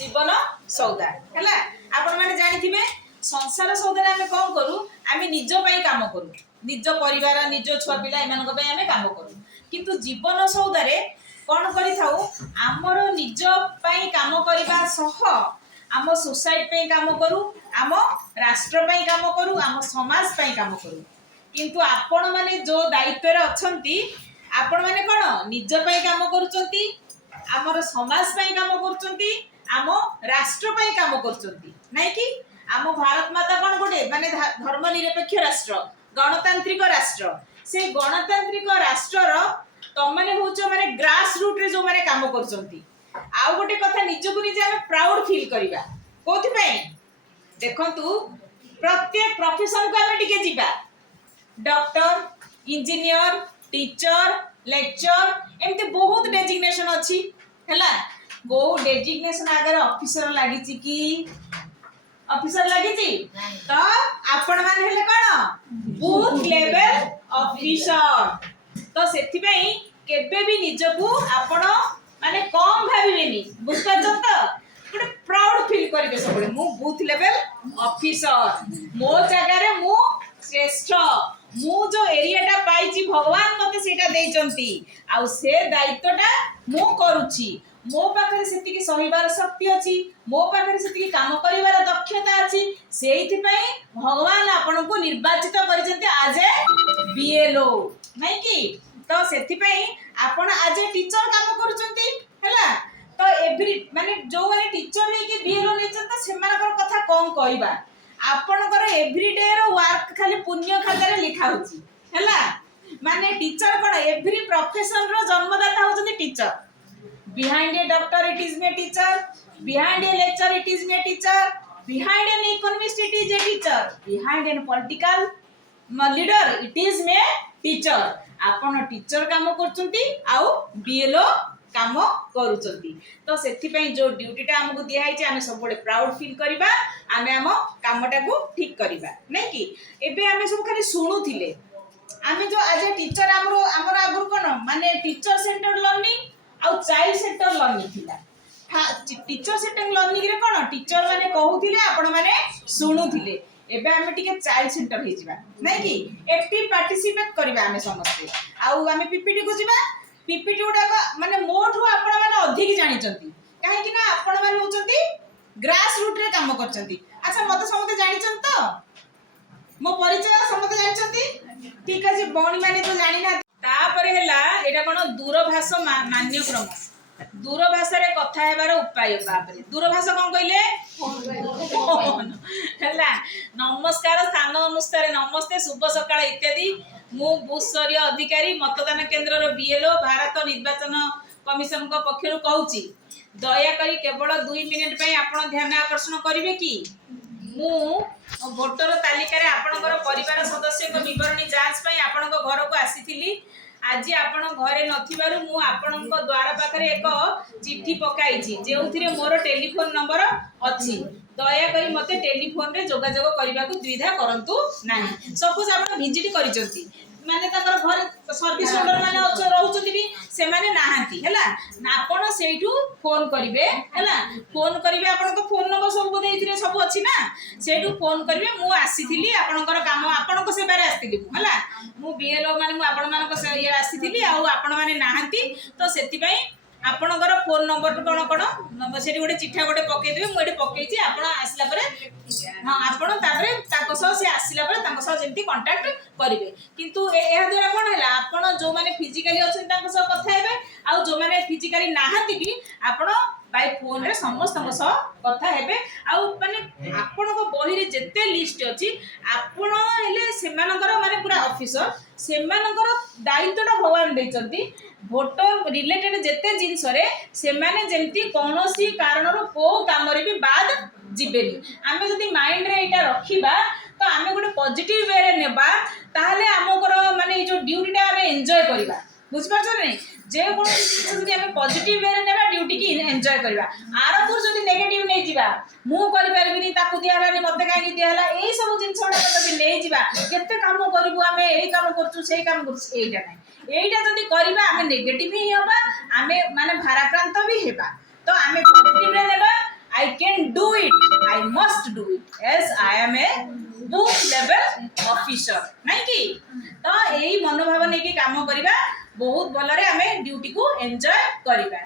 जीवन सौदा है आपण मैंने जानी संसार सौदा आम कौन करूँ आम निज काम करूँ निज परिवार निज छुआ पिला एम काम करूँ किंतु जीवन सौदारे कौन करमर निज काम करने सह आम सोसाइटी काम करूँ आम राष्ट्र काम करूँ आम समाज काम करूँ किंतु आपण माने जो दायित्व अच्छी आपण माने कौन निज काम करुचंती आमर समाज काम करुचंती आम राष्ट्र काम करुचंती नहीं कि आम भारत माता कौन गोटे माने धर्मनिरपेक्ष राष्ट्र गणतांत्रिक राष्ट्र से गणतांत्रिक राष्ट्र तमने होचो माने ग्रास रूट रे जो माने काम करुचंती आउ गोटे कथा निजको निजे आमे प्राउड फील करिबा कोथि पई देखंतु प्रत्येक प्रोफेशन को आमे टिके जिबा डॉक्टर इंजीनियर टीचर लेक्चर एमती बहुत डेजिग्नेशन अच्छी है गो डेजिग्नेशन आगे ऑफिसर लगी कि ऑफिसर लगी तो आपण मान हेले कौन बूथ लेवल ऑफिसर तो से केबे भी निजकू आपण माने कम भाविबेनी बुझपाछ तो गोटे प्राउड फील करिवे सबले मु बूथ लेवल ऑफिसर मो जगह रे मु श्रेष्ठ मु जो एरियाटा पाइची भगवान मते सेटा देइचंती आ से दायित्वटा मु करूची मो पाखरे सेतिकी सहिबार शक्ति अछि मो पाखरे सेतिकी काम करिवार दक्षता अछि सेइथि पई भगवान आपन को निर्वाचित करिसंती आज ए बीएलओ नै कि तो सेति पई आपन आज ए टीचर काम करूचंती हैला तो एवरी माने जो माने टीचर नै कि बीएलओ नेचन त सेमानकर कथा कोन कहबा आपनकर एवरीडे रो वर्क खाली पुण्य खातारे लिखा होची हैला माने टीचर कोन एवरी प्रोफेशन रो जन्मदाता होचंती teacher behind a doctor it is my teacher behind a lecture it is my teacher behind an economist it is a teacher behind an political leader it is my teacher आपन teacher काम करचंती आउ BLO काम करूचंती तो सेथि पई जो ड्यूटीटा हमकु दिया है आमे सब बडे प्राउड फील करिबा आमे हम कामटा को ठीक करिबा नै कि एबे आमे सब खाली सुनुथिले आमे जो आज टीचर हमर आगुर कोन माने टीचर सेंटर लर्निंग आ चाइल्ड सेंटर लर्निंग थिला टीचर सेंटर लर्निंग रे कोन टीचर माने कहूथिले आपण माने सुनुथिले एबे आमे टिके चाइल्ड सेंटर हे जिबा नै कि एक्टिव पार्टिसिपेट करिबा आमे समस्त आ आमे पीपीटी को जिबा पीपीटी उडा माने मोठू आपण माने अधिक जानि चंती काहे कि ना आपण माने होचंती ग्रास रूट रे काम करचंती अच्छा मते समते जानि चंत तो मो परिचय समते जानि चंती ठीक अछि बौणी माने तो जानि ना तापरे हला एटा कोन दूरभाष मान्यक्रम दूरभाषा रे कथा हेबार उपाय बापरे दूरभाष कोन कहले हला नमस्कार स्थान अनुसार नमस्ते शुभ सकाळ इत्यादि मु भूस्तरीय अधिकारी मतदान केन्द्र रो बीएलओ भारत निर्वाचन कमिशन को पक्षरु कहूची दया करी केवल 2 मिनिट पई आपण ध्यान आकर्षण करिवे कि मु वोटर तालिका रे आपणकर परिवार सदस्य को विवरणी जांच पई आपण घर को आसीथिली आज आपण घरे नथिबारु मु आपणक द्वार पाखरे एक चिट्ठी पकाइछि जेउथिरे मोर टेलीफोन नंबर अछि दया करी मते टेलीफोन रे जोगाजोग करबा को द्विधा करंतु नाही सपोज आपण विजिट करिसंती माने ताकर घर सर्विस होल्डर माने अच्छ रहउचंती भी से माने नाहंती हैला आपण सेइठू फोन करिवे हैला फोन करिवे आपण तो फोन नंबर सब बोधे इथिरे सब अछि ना सेइठू फोन करिवे मु आसीथिली आपणकर काम आपणको सेबारे आसीथिली हैला मु बीएलओ माने मु आपण मानक से ये आसीथिली आ आपण माने नाहंती तो सेति पई आपणकर फोन नंबर कोन कोन सेठी गोटे चिठा गोटे पके देबे मु एठी पकेछि आपण आसिला परे हां आपण तापरे ताको सह से आसिला परे ताको सह जेंती कांटेक्ट करिवे किंतु एहा द्वारा कोन हला आपण जो माने फिजिकली अछन ताको सह कथा हेबे आ जो माने फिजिकली नाहंती भी आपण बाय फोन रे समस्त सह कथा हेबे आ माने आपण को बही रे जत्ते लिस्ट अछि आपण हेले सेमानकर माने पूरा ऑफिसर सेमानकर दायित्वटा भगवान देचंती भोटर रिलेटेड जत्ते जिंस रे से माने जेंती कोनोसी कारण रो को काम रे भी बाद जिबेनी आमे जदी माइंड रे एटा रखिबा तो आमे गोटे पॉजिटिव वे रे नेबा ताहले हमकर माने जो ड्यूटीटा आमे एन्जॉय करिबा बुझ पाछो नै जे कोनो जदी आमे पॉजिटिव वे रे नेबा ड्यूटी की एन्जॉय करिबा आर पुर जदी नेगेटिव नै जिबा मु करि परबिनी ताकू दियालानी मते काहे दियाला एई सब जिंसडा जदी नै जिबा केते काम करिबु आमे एई काम करछु सेई काम करछु एइटा नै एइटा जदी करिबा आमे नेगेटिव ही हबा आमे माने भाराक्रांत भी हेबा तो आमे पॉजिटिव रे नेबा must do it as I am a booth level officer नहीं कि तो यही मनोभाव नहीं कि काम करिबा बहुत भलरे आमे ड्यूटी को एंजॉय करिबा।